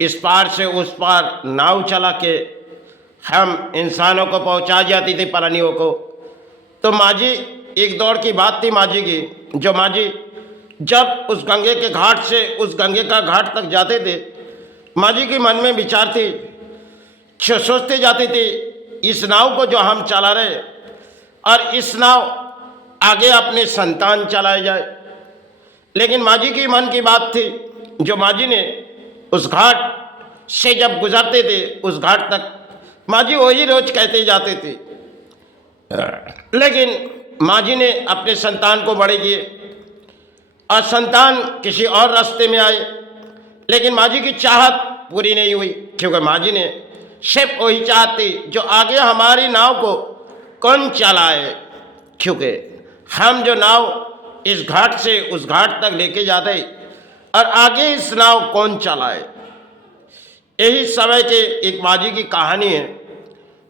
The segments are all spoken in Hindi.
इस पार से उस पार नाव चला के हम इंसानों को पहुंचा जाती थी, प्राणियों को। तो माँझी एक दौर की बात थी माँझी की, जो माँझी जब उस गंगे के घाट से उस गंगे का घाट तक जाते थे, माँझी के मन में विचार थी, सोचते जाते थे इस नाव को जो हम चला रहे और इस नाव आगे अपने संतान चलाए जाए। लेकिन माँझी की मन की बात थी, जो माँझी ने उस घाट से जब गुजरते थे उस घाट तक माँझी वही रोज कहते जाते थे। लेकिन माँझी ने अपने संतान को बड़े किए और संतान किसी और रास्ते में आए, लेकिन माँझी की चाहत पूरी नहीं हुई, क्योंकि माँझी ने सिर्फ वही चाहती जो आगे हमारी नाव को कौन चलाए, क्योंकि हम जो नाव इस घाट से उस घाट तक लेके जाते और आगे इस नाव कौन चलाए। यही समय के एक माँझी की कहानी है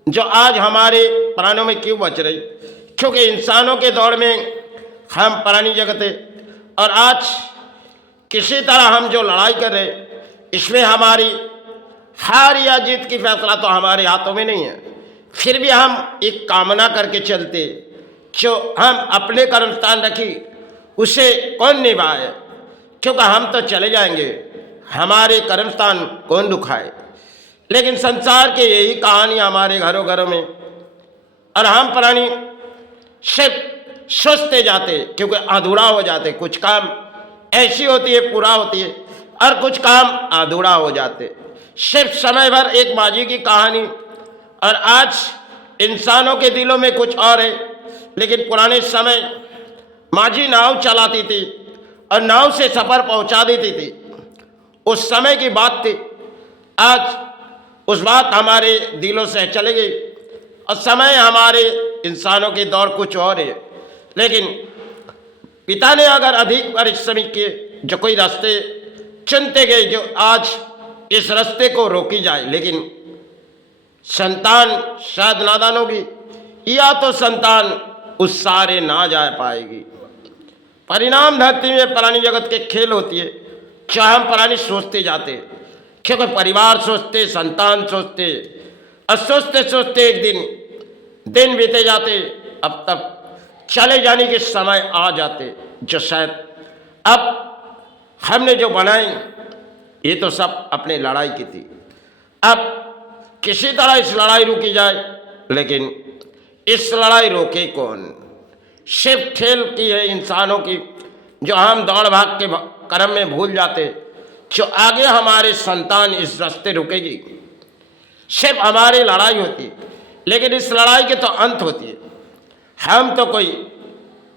जो आज हमारे प्राणों में क्यों बच रही, क्योंकि इंसानों के दौर में हम प्राणी जगत है और आज किसी तरह हम जो लड़ाई कर रहे इसमें हमारी हार या जीत की फैसला तो हमारे हाथों में नहीं है। फिर भी हम एक कामना करके चलते, जो हम अपने कर्मस्थान रखी उसे कौन निभाए, क्योंकि हम तो चले जाएंगे, हमारे कर्मस्थान कौन दुखाए। लेकिन संसार के यही कहानी हमारे घरों घरों में, और हम प्राणी सिर्फ सोचते जाते, क्योंकि अधूरा हो जाते। कुछ काम ऐसी होती है पूरा होती है और कुछ काम अधूरा हो जाते। सिर्फ समय भर एक माँझी की कहानी, और आज इंसानों के दिलों में कुछ और है। लेकिन पुराने समय माँझी नाव चलाती थी और नाव से सफ़र पहुंचा देती थी, उस समय की बात थी। आज उस बात हमारे दिलों से चले गई और समय हमारे इंसानों के दौर कुछ और है। लेकिन पिता ने अगर अधिक परिश्रम किए, जो कोई रास्ते चुनते गए जो आज इस रास्ते को रोकी जाए, लेकिन संतान शायद नादान होगी या तो संतान उस सारे ना जा पाएगी। परिणाम धरती में प्राणी जगत के खेल होती है, चाहे हम प्राणी सोचते जाते, क्योंकि परिवार सोचते, संतान सोचते और सोचते सोचते एक दिन बीते जाते, अब तब चले जाने के समय आ जाते, जो शायद अब हमने जो बनाई ये तो सब अपने लड़ाई की थी। अब किसी तरह इस लड़ाई रोकी जाए, लेकिन इस लड़ाई रोके कौन। सिर्फ खेल की है इंसानों की, जो हम दौड़ भाग के क्रम में भूल जाते, जो आगे हमारे संतान इस रास्ते रुकेगी। सिर्फ हमारी लड़ाई होती, लेकिन इस लड़ाई के तो अंत होती है। हम तो कोई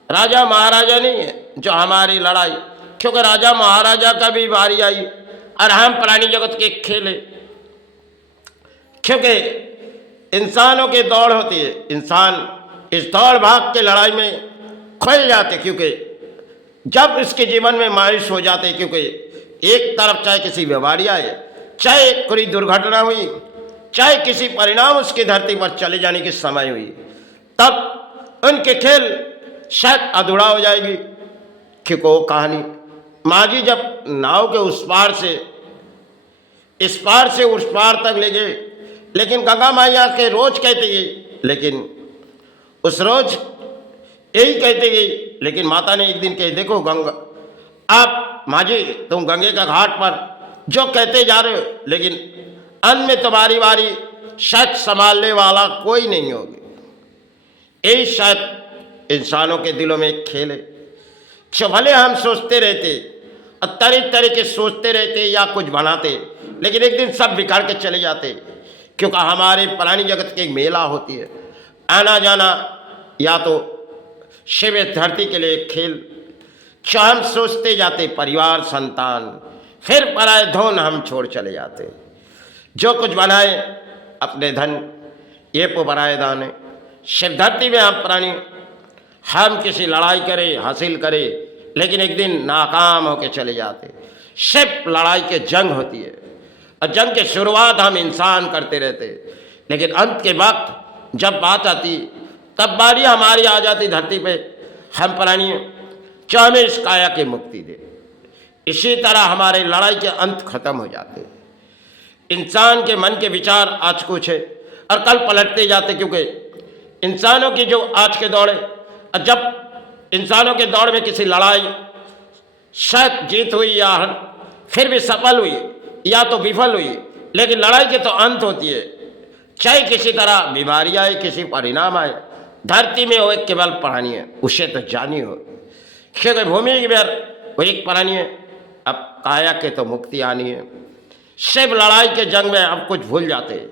राजा महाराजा नहीं है जो हमारी लड़ाई, क्योंकि राजा महाराजा का भी बारी आई और हम प्राणी जगत के खेले, क्योंकि इंसानों की दौड़ होती है। इंसान इस दौड़ भाग के लड़ाई में खोल जाते, क्योंकि जब इसके जीवन में मायूस हो जाते, क्योंकि एक तरफ चाहे किसी बीमारी आए, चाहे कोई दुर्घटना हुई, चाहे किसी परिणाम उसकी धरती पर चले जाने की समय हुई, तब उनके खेल शायद अधूरा हो जाएगी। क्योंकि वो कहानी माँझी जब नाव के उस पार से इस पार से उस पार तक ले गए, लेकिन गंगा मैया के रोज कहते गई, लेकिन उस रोज यही कहते गई। लेकिन माता ने एक दिन कही, देखो गंगा, आप माँझी तुम गंगे का घाट पर जो कहते जा रहे हो, लेकिन अंत में तुम्हारी बारी शायद संभालने वाला कोई नहीं होगी। यही शायद इंसानों के दिलों में एक खेल है, जो भले हम सोचते रहते और तरह तरह के सोचते रहते या कुछ बनाते, लेकिन एक दिन सब बिखर के चले जाते, क्योंकि हमारे प्राणी जगत की एक मेला होती है, आना जाना, या तो शिव धरती के लिए खेल, जो हम सोचते जाते परिवार संतान, फिर पराए धन हम छोड़ चले जाते। जो कुछ बनाए अपने धन ये पो बनाए दाने। शिव धरती में हम प्राणी, हम किसी लड़ाई करें हासिल करें, लेकिन एक दिन नाकाम होकर चले जाते। सिर्फ लड़ाई के जंग होती है और जंग की शुरुआत हम इंसान करते रहते, लेकिन अंत के वक्त जब बात आती तब बारी हमारी आ जाती धरती पे, हम प्राणी जो हमें इस काया की मुक्ति दे। इसी तरह हमारे लड़ाई के अंत खत्म हो जाते। इंसान के मन के विचार आज कुछ है और कल पलटते जाते, क्योंकि इंसानों की जो आज के दौड़ है, और जब इंसानों के दौड़ में किसी लड़ाई शायद जीत हुई या फिर भी सफल हुई या तो विफल हुई, लेकिन लड़ाई के तो अंत होती है। चाहे किसी तरह बीमारी आए, किसी परिणाम आए, धरती में वो एक केवल प्राणी है, उसे तो जानी हो, क्योंकि भूमि की बेर वो एक प्राणी है। अब काया के तो मुक्ति आनी है। सिर्फ लड़ाई के जंग में अब कुछ भूल जाते हैं।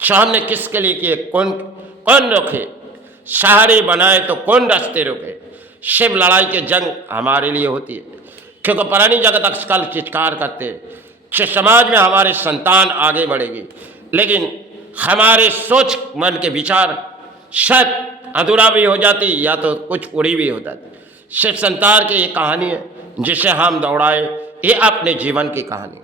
हमने किसके लिए किए, कौन कौन रोके, सहारे बनाए तो कौन रास्ते रोके। सिर्फ लड़ाई के जंग हमारे लिए होती है, क्योंकि प्राणी जगत अक्सर चित्कार करते हैं कि समाज में हमारे संतान आगे बढ़ेगी, लेकिन हमारे सोच मन के विचार शायद अधूरा भी हो जाती या तो कुछ पूरी भी हो जाती। सिर्फ संतान की ये कहानी है जिसे हम दौड़ाए, ये अपने जीवन की कहानी।